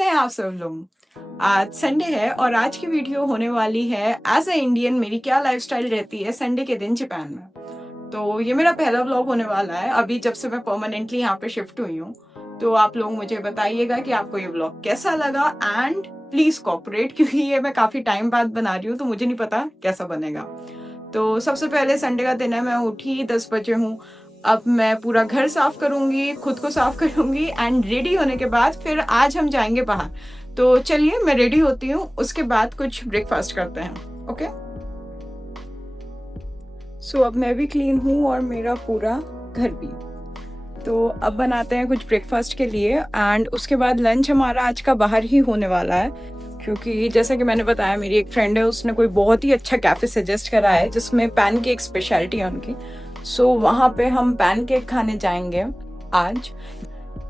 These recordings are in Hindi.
कैसे हैं आप सब लोग? आज संडे है और आज की वीडियो होने वाली है एज अ इंडियन मेरी क्या लाइफस्टाइल रहती है संडे के दिन जापान में। तो ये मेरा पहला व्लॉग होने वाला है अभी जब से मैं परमानेंटली यहाँ पे शिफ्ट हुई हूँ। तो आप लोग मुझे बताइएगा कि आपको ये व्लॉग कैसा लगा एंड प्लीज कॉपरेट, क्योंकि ये मैं काफी टाइम बाद बना रही हूँ तो मुझे नहीं पता कैसा बनेगा। तो सबसे पहले संडे का दिन है, मैं उठी 10 बजे हूँ। अब मैं पूरा घर साफ करूंगी, खुद को साफ करूंगी एंड रेडी होने के बाद फिर आज हम जाएंगे बाहर। तो चलिए मैं रेडी होती हूँ, उसके बाद कुछ ब्रेकफास्ट करते हैं। ओके सो अब मैं भी क्लीन हूँ और मेरा पूरा घर भी। तो अब बनाते हैं कुछ ब्रेकफास्ट के लिए एंड उसके बाद लंच हमारा आज का बाहर ही होने वाला है, क्योंकि जैसा कि मैंने बताया मेरी एक फ्रेंड है, उसने कोई बहुत ही अच्छा कैफे सजेस्ट करा है जिसमें पैनकेक स्पेशलिटी है उनकी। सो वहाँ पे हम पैनकेक खाने जाएंगे आज।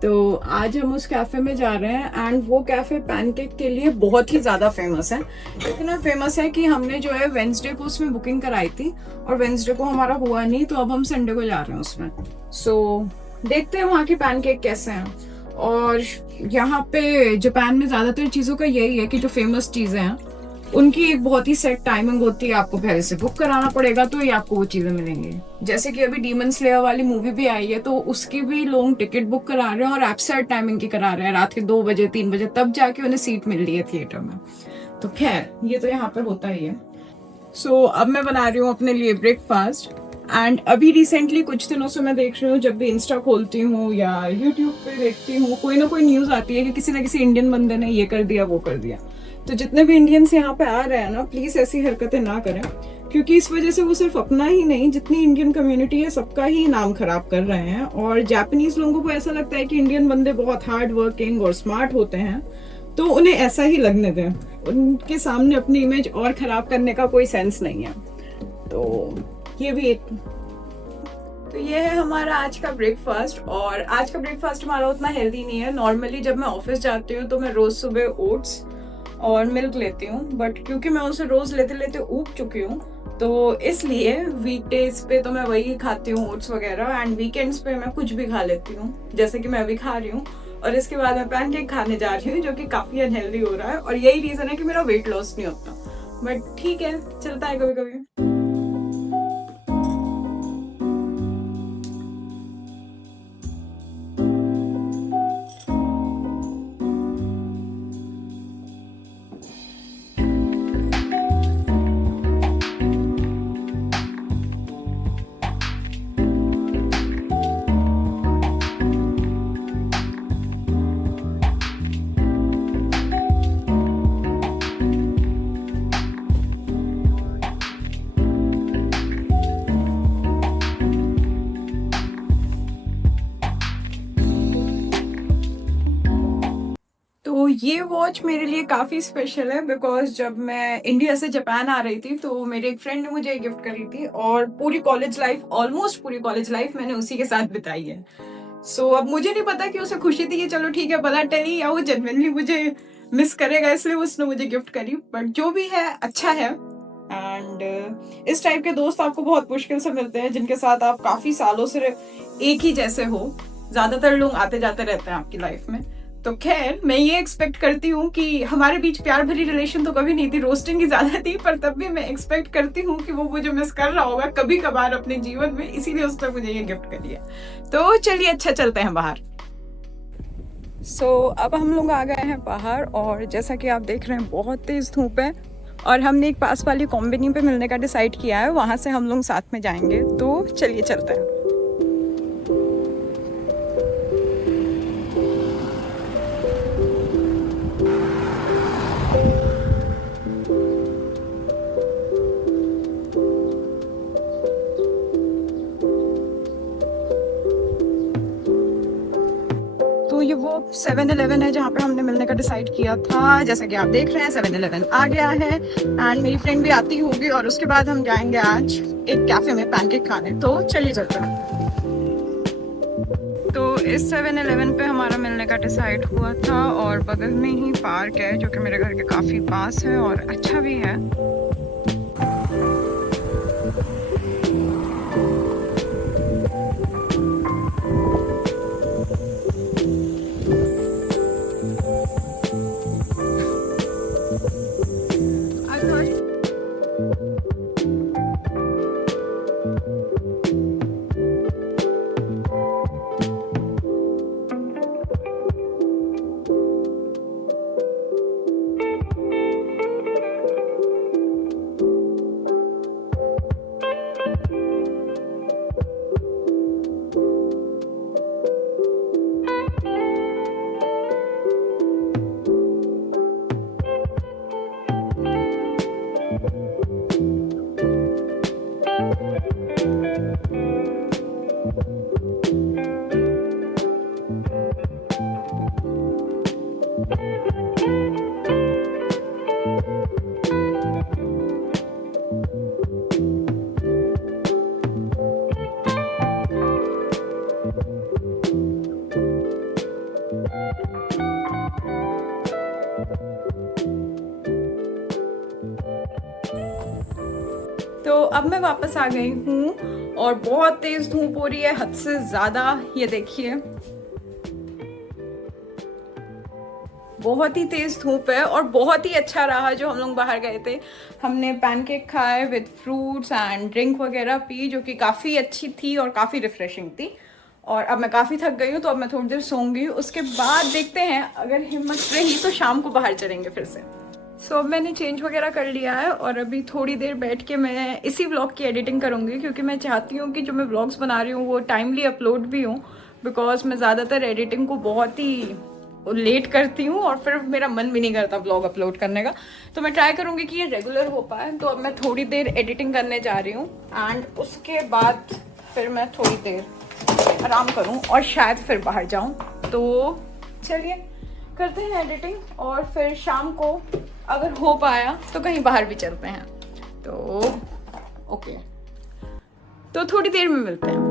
तो आज हम उस कैफे में जा रहे हैं एंड वो कैफे पैनकेक के लिए बहुत ही ज़्यादा फेमस है। इतना फेमस है कि हमने जो है वेंसडे को उसमें बुकिंग कराई थी और वेंसडे को हमारा हुआ नहीं, तो अब हम संडे को जा रहे हैं उसमें। सो देखते हैं वहाँ के पैनकेक कैसे हैं। और यहाँ पे जापान में ज़्यादातर चीज़ों का यही है कि जो फेमस चीज़ें हैं उनकी एक बहुत ही सेट टाइमिंग होती है, आपको पहले से बुक कराना पड़ेगा तो ही आपको वो चीजें मिलेंगी। जैसे कि अभी डीमन स्लेयर वाली मूवी भी आई है तो उसकी भी लोग टिकट बुक करा रहे हैं और एब्सर्ड टाइमिंग की करा रहे हैं, रात के 2 बजे 3 बजे, तब जाके उन्हें सीट मिल रही है थिएटर में। तो खैर ये तो यहाँ पर होता ही है। सो अब मैं बना रही हूँ अपने लिए ब्रेकफास्ट एंड अभी रिसेंटली कुछ दिनों से मैं देख रही हूँ, जब भी इंस्टा खोलती हूँ या यूट्यूब पे देखती हूँ, कोई ना कोई न्यूज़ आती है कि किसी ना किसी इंडियन बंदे ने ये कर दिया वो कर दिया। तो जितने भी इंडियंस यहाँ पे आ रहे हैं ना, प्लीज ऐसी हरकतें ना करें, क्योंकि इस वजह से वो सिर्फ अपना ही नहीं, जितनी इंडियन कम्युनिटी है सबका ही नाम खराब कर रहे हैं। और जापानीज लोगों को ऐसा लगता है कि इंडियन बंदे बहुत हार्ड वर्किंग और स्मार्ट होते हैं, तो उन्हें ऐसा ही लगने दें। उनके सामने अपनी इमेज और खराब करने का कोई सेंस नहीं है। तो ये भी एक, तो ये है हमारा आज का ब्रेकफास्ट। और आज का ब्रेकफास्ट हमारा उतना हेल्दी नहीं है। नॉर्मली जब मैं ऑफिस जाती हूँ तो मैं रोज सुबह ओट्स और मिल्क लेती हूँ, बट क्योंकि मैं उसे रोज लेते लेते ऊब चुकी हूँ तो इसलिए वीकडेज पे तो मैं वही खाती हूँ, ओट्स वगैरह, एंड वीकेंड्स पे मैं कुछ भी खा लेती हूँ, जैसे कि मैं अभी खा रही हूँ। और इसके बाद मैं पैनकेक खाने जा रही हूँ जो कि काफी अनहेल्दी हो रहा है और यही रीजन है कि मेरा वेट लॉस नहीं होता, बट ठीक है, चलता है कभी कभी। तो ये वॉच मेरे लिए काफ़ी स्पेशल है बिकॉज जब मैं इंडिया से जापान आ रही थी तो मेरी एक फ्रेंड ने मुझे गिफ्ट करी थी और पूरी कॉलेज लाइफ, ऑलमोस्ट पूरी कॉलेज लाइफ मैंने उसी के साथ बिताई है। सो अब मुझे नहीं पता कि उसे खुशी थी कि चलो ठीक है भला टली, या वो जेन्युइनली मुझे मिस करेगा इसलिए उसने मुझे गिफ्ट करी, बट जो भी है अच्छा है। एंड इस टाइप के दोस्त आपको बहुत मुश्किल से मिलते हैं जिनके साथ आप काफ़ी सालों से एक ही जैसे हो। ज़्यादातर लोग आते जाते रहते हैं आपकी लाइफ में। तो खैर मैं ये एक्सपेक्ट करती हूँ कि हमारे बीच प्यार भरी रिलेशन तो कभी नहीं थी, रोस्टिंग ही ज्यादा थी, पर तब भी मैं एक्सपेक्ट करती हूँ कि वो मुझे मिस कर रहा होगा कभी कभार अपने जीवन में, इसीलिए उसने मुझे ये गिफ्ट करी है। तो चलिए अच्छा चलते हैं बाहर। अब हम लोग आ गए हैं बाहर और जैसा कि आप देख रहे हैं बहुत तेज धूप है और हमने एक पास वाली कॉम्बिनी पे मिलने का डिसाइड किया है, वहाँ से हम लोग साथ में जाएंगे। तो चलिए चलते हैं। तो ये वो 7-Eleven है जहाँ पे हमने मिलने का डिसाइड किया था। जैसा कि आप देख रहे हैं 7-Eleven आ गया है एंड मेरी फ्रेंड भी आती होगी और उसके बाद हम जाएंगे आज एक कैफे में पैनकेक खाने। तो चलिए चलते हैं। तो इस 7-Eleven पे हमारा मिलने का डिसाइड हुआ था और बगल में ही पार्क है जो कि मेरे घर के काफ़ी पास है और अच्छा भी है। तो अब मैं वापस आ गई हूँ और बहुत तेज धूप हो रही है, हद से ज़्यादा। ये देखिए, बहुत ही तेज धूप है और बहुत ही अच्छा रहा जो हम लोग बाहर गए थे। हमने पैनकेक खाए विद फ्रूट्स एंड ड्रिंक वगैरह पी, जो कि काफ़ी अच्छी थी और काफ़ी रिफ्रेशिंग थी। और अब मैं काफ़ी थक गई हूँ, तो अब मैं थोड़ी देर सोऊंगी। उसके बाद देखते हैं, अगर हिम्मत रही तो शाम को बाहर चलेंगे फिर से। अब मैंने चेंज वगैरह कर लिया है और अभी थोड़ी देर बैठ के मैं इसी व्लॉग की एडिटिंग करूँगी, क्योंकि मैं चाहती हूँ कि जो मैं व्लॉग्स बना रही हूँ वो टाइमली अपलोड भी हूँ। बिकॉज मैं ज़्यादातर एडिटिंग को बहुत ही लेट करती हूँ और फिर मेरा मन भी नहीं करता व्लॉग अपलोड करने का। तो मैं ट्राई करूँगी कि ये रेगुलर हो पाए। तो अब मैं थोड़ी देर एडिटिंग करने जा रही हूँ एंड उसके बाद फिर मैं थोड़ी देर आराम करूँ और शायद फिर बाहर जाऊँ। तो चलिए करते हैं एडिटिंग और फिर शाम को अगर हो पाया तो कहीं बाहर भी चलते हैं। तो ओके, तो थोड़ी देर में मिलते हैं।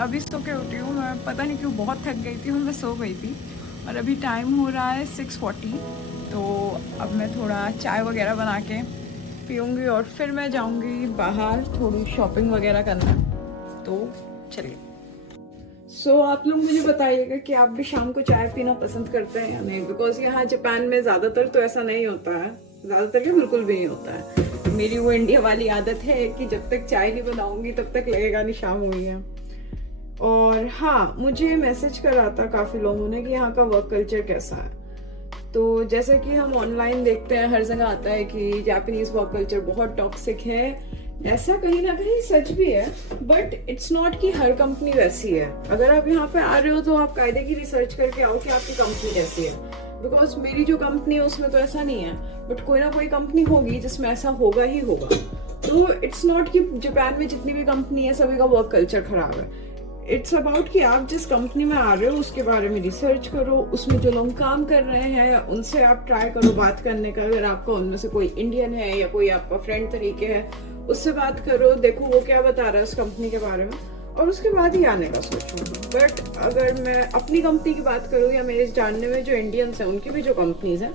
अभी सो के उठी हूँ मैं, पता नहीं क्यों बहुत थक गई थी और मैं सो गई थी। और अभी टाइम हो रहा है 6:40। तो अब मैं थोड़ा चाय वगैरह बना के पीऊँगी और फिर मैं जाऊँगी बाहर थोड़ी शॉपिंग वगैरह करना। तो चलिए। आप लोग मुझे बताइएगा कि आप भी शाम को चाय पीना पसंद करते हैं या नहीं। बिकॉज यहाँ जापान में ज़्यादातर तो ऐसा नहीं होता है, ज़्यादातर क्या बिल्कुल भी नहीं होता है। मेरी वो इंडिया वाली आदत है कि जब तक चाय नहीं बनाऊंगी तब तक लगेगा नहीं शाम हुई है। और हाँ, मुझे मैसेज करा था काफ़ी लोगों ने कि यहाँ का वर्क कल्चर कैसा है। तो जैसे कि हम ऑनलाइन देखते हैं, हर जगह आता है कि जापानीज वर्क कल्चर बहुत टॉक्सिक है। ऐसा कहीं ना कहीं सच भी है, बट इट्स नॉट कि हर कंपनी वैसी है। अगर आप यहाँ पे आ रहे हो तो आप कायदे की रिसर्च करके आओ कि आपकी कंपनी कैसी है। बिकॉज मेरी जो कंपनी है उसमें तो ऐसा नहीं है, बट कोई ना कोई कंपनी होगी जिसमें ऐसा होगा ही होगा। तो इट्स नॉट कि जापान में जितनी भी कंपनी है सभी का वर्क कल्चर खराब है। इट्स अबाउट कि आप जिस कंपनी में आ रहे हो उसके बारे में रिसर्च करो, उसमें जो लोग काम कर रहे हैं उनसे आप ट्राई करो बात करने का। अगर आपका उनमें से कोई इंडियन है या कोई आपका फ्रेंड तरीके है, उससे बात करो, देखो वो क्या बता रहा है उस कंपनी के बारे में, और उसके बाद ही आने का सोचो। बट अगर मैं अपनी कंपनी की बात करूँ या मेरे जानने में जो इंडियंस हैं उनकी भी जो कंपनीज हैं,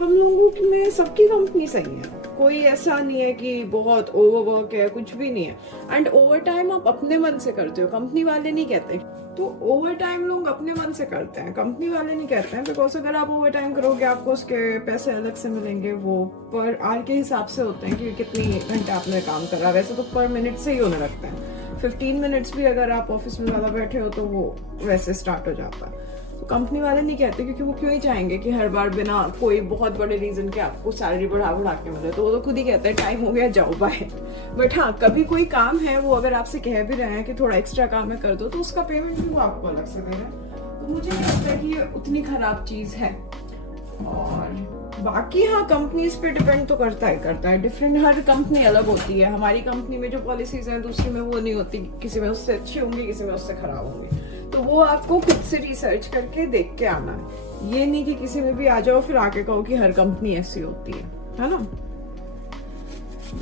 हम लोगों में सबकी कंपनी सही है। कोई ऐसा नहीं है कि बहुत ओवरवर्क है, कुछ भी नहीं है। एंड ओवर टाइम आप अपने मन से करते हो, कंपनी वाले नहीं कहते। तो ओवर टाइम लोग अपने मन से करते हैं, कंपनी वाले नहीं कहते हैं। बिकॉज अगर आप ओवर टाइम करोगे आपको उसके पैसे अलग से मिलेंगे, वो पर आवर के हिसाब से होते हैं कि कितनी घंटे आपने काम करा। वैसे तो पर मिनट से ही होने लगता है। 15 मिनट्स भी अगर आप ऑफिस में ज़्यादा बैठे हो तो वो वैसे स्टार्ट हो जाता है। तो कंपनी वाले नहीं कहते, क्योंकि वो क्यों ही चाहेंगे कि हर बार बिना कोई बहुत बड़े रीजन के आपको सैलरी बढ़ा के मिले। तो वो तो खुद ही कहते हैं टाइम हो गया जाओ बाय। बट हाँ, कभी कोई काम है वो अगर आपसे कह भी रहे हैं कि थोड़ा एक्स्ट्रा काम है कर दो, तो उसका पेमेंट भी वो आपको अलग से दे रहे हैं। तो मुझे नहीं लगता कि ये उतनी खराब चीज़ है। और बाकी हाँ, कंपनीज पे डिपेंड तो करता है, डिफरेंट, हर कंपनी अलग होती है। हमारी कंपनी में जो पॉलिसीज हैं दूसरी में वो नहीं होती, किसी में उससे अच्छी होंगी, किसी में उससे खराब होंगी। तो वो आपको खुद से रिसर्च करके देख के आना है, ये नहीं कि किसी में भी आ जाओ फिर आके कहो कि हर कंपनी ऐसी होती है ना।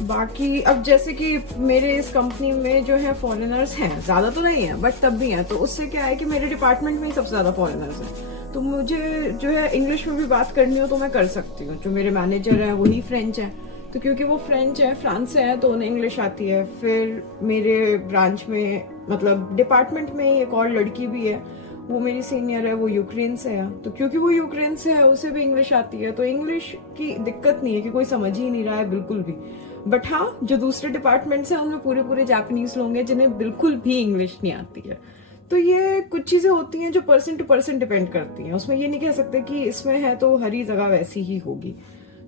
बाकी अब जैसे कि मेरे इस कंपनी में जो है फॉरेनर्स हैं, ज्यादा तो नहीं है बट तब भी हैं, तो उससे क्या है कि मेरे डिपार्टमेंट में ही सबसे ज्यादा फॉरेनर्स हैं। तो मुझे जो है इंग्लिश में भी बात करनी हो तो मैं कर सकती हूँ। जो मेरे मैनेजर है वही फ्रेंच है, तो क्योंकि वो फ्रेंच है, फ्रांस से है, तो उन्हें इंग्लिश आती है। फिर मेरे ब्रांच में मतलब डिपार्टमेंट में एक और लड़की भी है, वो मेरी सीनियर है, वो यूक्रेन से है, तो क्योंकि वो यूक्रेन से है उसे भी इंग्लिश आती है। तो इंग्लिश की दिक्कत नहीं है कि कोई समझ ही नहीं रहा है बिल्कुल भी। बट हाँ, जो दूसरे डिपार्टमेंट्स हैं उनमें पूरे पूरे जापानीज लोग हैं जिन्हें बिल्कुल भी इंग्लिश नहीं आती है। तो ये कुछ चीजें होती हैं जो पर्सन टू पर्सन डिपेंड करती हैं, उसमें ये नहीं कह सकते कि इसमें है तो हर ही जगह वैसी ही होगी।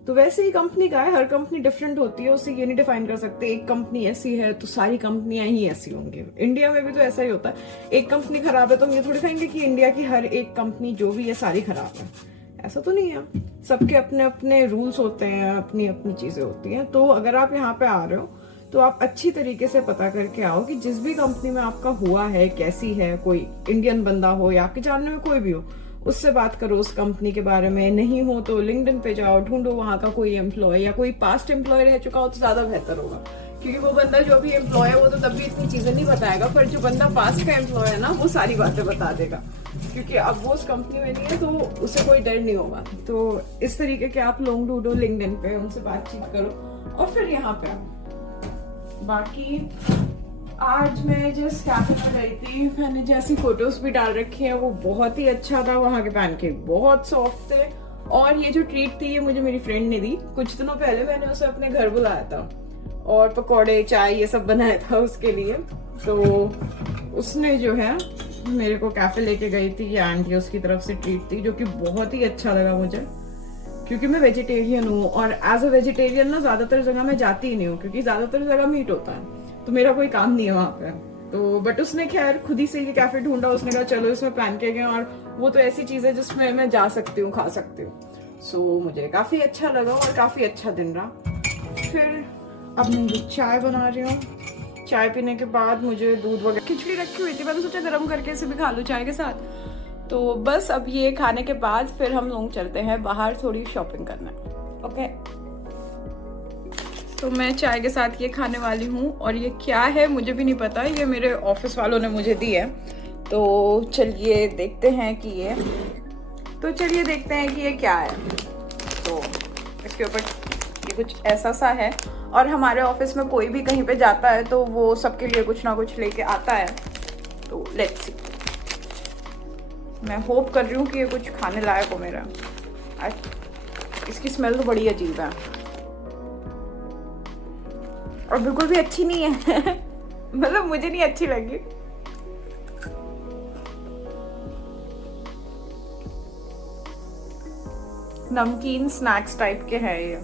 तो वैसे ही कंपनी का है, हर कंपनी डिफरेंट होती है, उससे ये नहीं डिफाइन कर सकते एक कंपनी ऐसी है तो सारी कंपनियां ही ऐसी होंगी। इंडिया में भी तो ऐसा ही होता है, एक कंपनी खराब है तो हम ये थोड़ी कहेंगे कि इंडिया की हर एक कंपनी जो भी है सारी खराब है, ऐसा तो नहीं है। सबके अपने अपने रूल्स होते हैं, अपनी अपनी चीजें होती हैं। तो अगर आप यहाँ पे आ रहे हो तो आप अच्छी तरीके से पता करके आओ कि जिस भी कंपनी में आपका हुआ है कैसी है, कोई इंडियन बंदा हो या आपके जानने में कोई भी हो, उससे बात करो उस कंपनी के बारे में। नहीं हो तो लिंक्डइन पे जाओ, ढूंढो वहां का कोई एम्प्लॉय या कोई पास्ट एम्प्लॉय रह चुका हो तो ज्यादा बेहतर होगा, क्योंकि वो बंदा जो भी एम्प्लॉय है वो तो तब भी इतनी चीजें नहीं बताएगा, पर जो बंदा पास्ट का एम्प्लॉय है ना वो सारी बातें बता देगा, क्योंकि अब वो उस कंपनी में नहीं है तो उसे कोई डर नहीं होगा। तो इस तरीके के आप लोग ढूंढो लिंक्डइन पे, उनसे बातचीत करो और फिर यहाँ पे आओ। बाकी आज मैं जिस कैफे में गई थी, मैंने जैसी फोटोज भी डाल रखी है, वो बहुत ही अच्छा था। वहाँ के पैनकेक बहुत सॉफ्ट थे, और ये जो ट्रीट थी ये मुझे मेरी फ्रेंड ने दी। कुछ दिनों पहले मैंने उसे अपने घर बुलाया था और पकौड़े चाय ये सब बनाया था उसके लिए, तो उसने जो है मेरे को कैफे लेके गई थी। ये आंटी उसकी तरफ से ट्रीट थी जो कि बहुत ही अच्छा लगा मुझे, क्योंकि मैं वेजिटेरियन हूँ और एज अ वेजिटेरियन ना ज्यादातर जगह मैं जाती ही नहीं हूँ, क्योंकि ज्यादातर जगह मीट होता है तो मेरा कोई काम नहीं है वहाँ पे। तो बट उसने खैर खुद ही से ये कैफे ढूंढा, उसने कहा चलो इसमें पैनकेक हैं और वो तो ऐसी चीज है जिसमें मैं जा सकती हूँ, खा सकती हूँ। सो मुझे काफी अच्छा लगा और काफी अच्छा दिन रहा। फिर अब मैं चाय बना रही हूँ। चाय पीने के बाद मुझे दूध वगैरह, खिचड़ी रखी हुई थी, मैंने सोचा गर्म करके इसे भी खा लूँ चाय के साथ। तो बस अब ये खाने के बाद फिर हम लोग चलते हैं बाहर थोड़ी शॉपिंग करना। ओके, तो मैं चाय के साथ ये खाने वाली हूँ, और ये क्या है मुझे भी नहीं पता, ये मेरे ऑफिस वालों ने मुझे दी है। तो चलिए देखते हैं कि ये क्या है। तो इसके ऊपर ये कुछ ऐसा सा है, और हमारे ऑफिस में कोई भी कहीं पे जाता है तो वो सबके लिए कुछ ना कुछ लेके आता है। तो लेट्स सी, मैं होप कर रही हूँ कि ये कुछ खाने लायक हो मेरा। इसकी स्मेल तो बड़ी अजीब है और बिल्कुल भी अच्छी नहीं है मतलब मुझे नहीं अच्छी लगी। नमकीन स्नैक्स टाइप के हैं ये,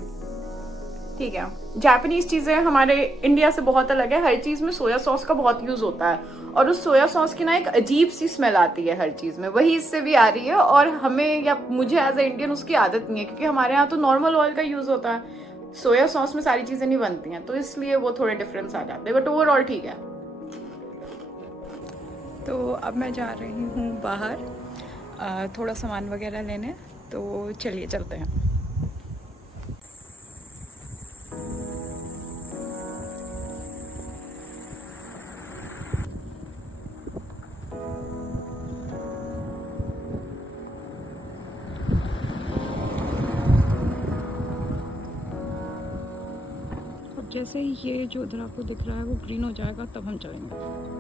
ठीक है। जापानीज चीजें हमारे इंडिया से बहुत अलग है, हर चीज में सोया सॉस का बहुत यूज होता है, और उस सोया सॉस की ना एक अजीब सी स्मेल आती है हर चीज में, वही इससे भी आ रही है। और हमें या मुझे एज ए इंडियन उसकी आदत नहीं है, क्योंकि हमारे यहाँ तो नॉर्मल ऑयल का यूज होता है, सोया सॉस में सारी चीजें नहीं बनती हैं, तो इसलिए वो थोड़े डिफरेंस आ जाते हैं, बट ओवरऑल ठीक है। तो अब मैं जा रही हूँ बाहर थोड़ा सामान वगैरह लेने, तो चलिए चलते हैं। जैसे ही ये जो उधर आपको दिख रहा है वो ग्रीन हो जाएगा तब हम चलेंगे।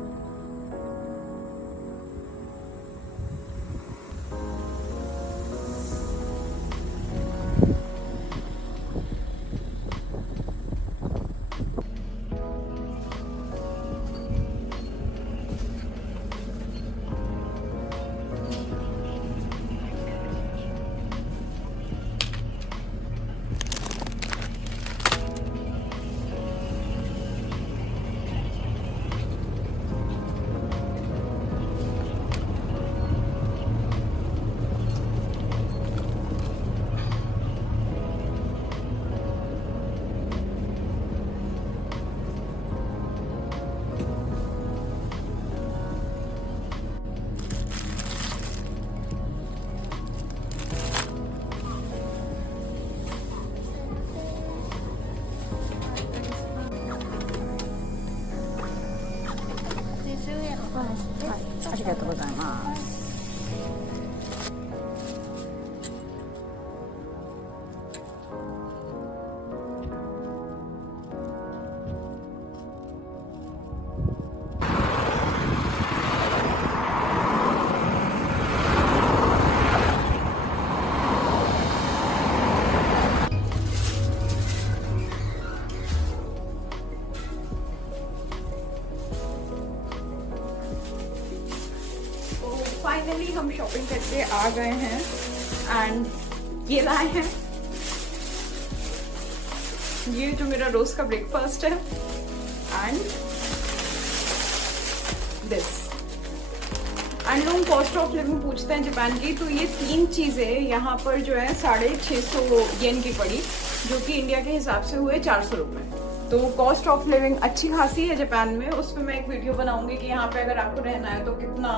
है तो बताना। फाइनली हम शॉपिंग करके आ गए हैं एंड ये लाए हैं, ये जो मेरा रोज का ब्रेकफास्ट है एंड दिस। एंड लोग कॉस्ट ऑफ लिविंग पूछते हैं जापान की, तो ये 3 चीज़ें यहाँ पर जो है 650 येन की पड़ी, जो कि इंडिया के हिसाब से हुए 400 रुपये। तो कॉस्ट ऑफ लिविंग अच्छी खासी है जापान में। उस पर मैं एक वीडियो बनाऊंगी कि यहाँ पे अगर आपको रहना है तो कितना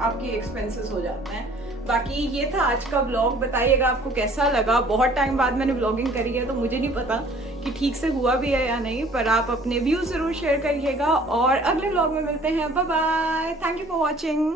आपके एक्सपेंसेस हो जाते हैं। बाकी ये था आज का व्लॉग, बताइएगा आपको कैसा लगा। बहुत टाइम बाद मैंने व्लॉगिंग करी है तो मुझे नहीं पता कि ठीक से हुआ भी है या नहीं, पर आप अपने व्यूज जरूर शेयर करिएगा और अगले व्लॉग में मिलते हैं। Bye bye, thank you for watching.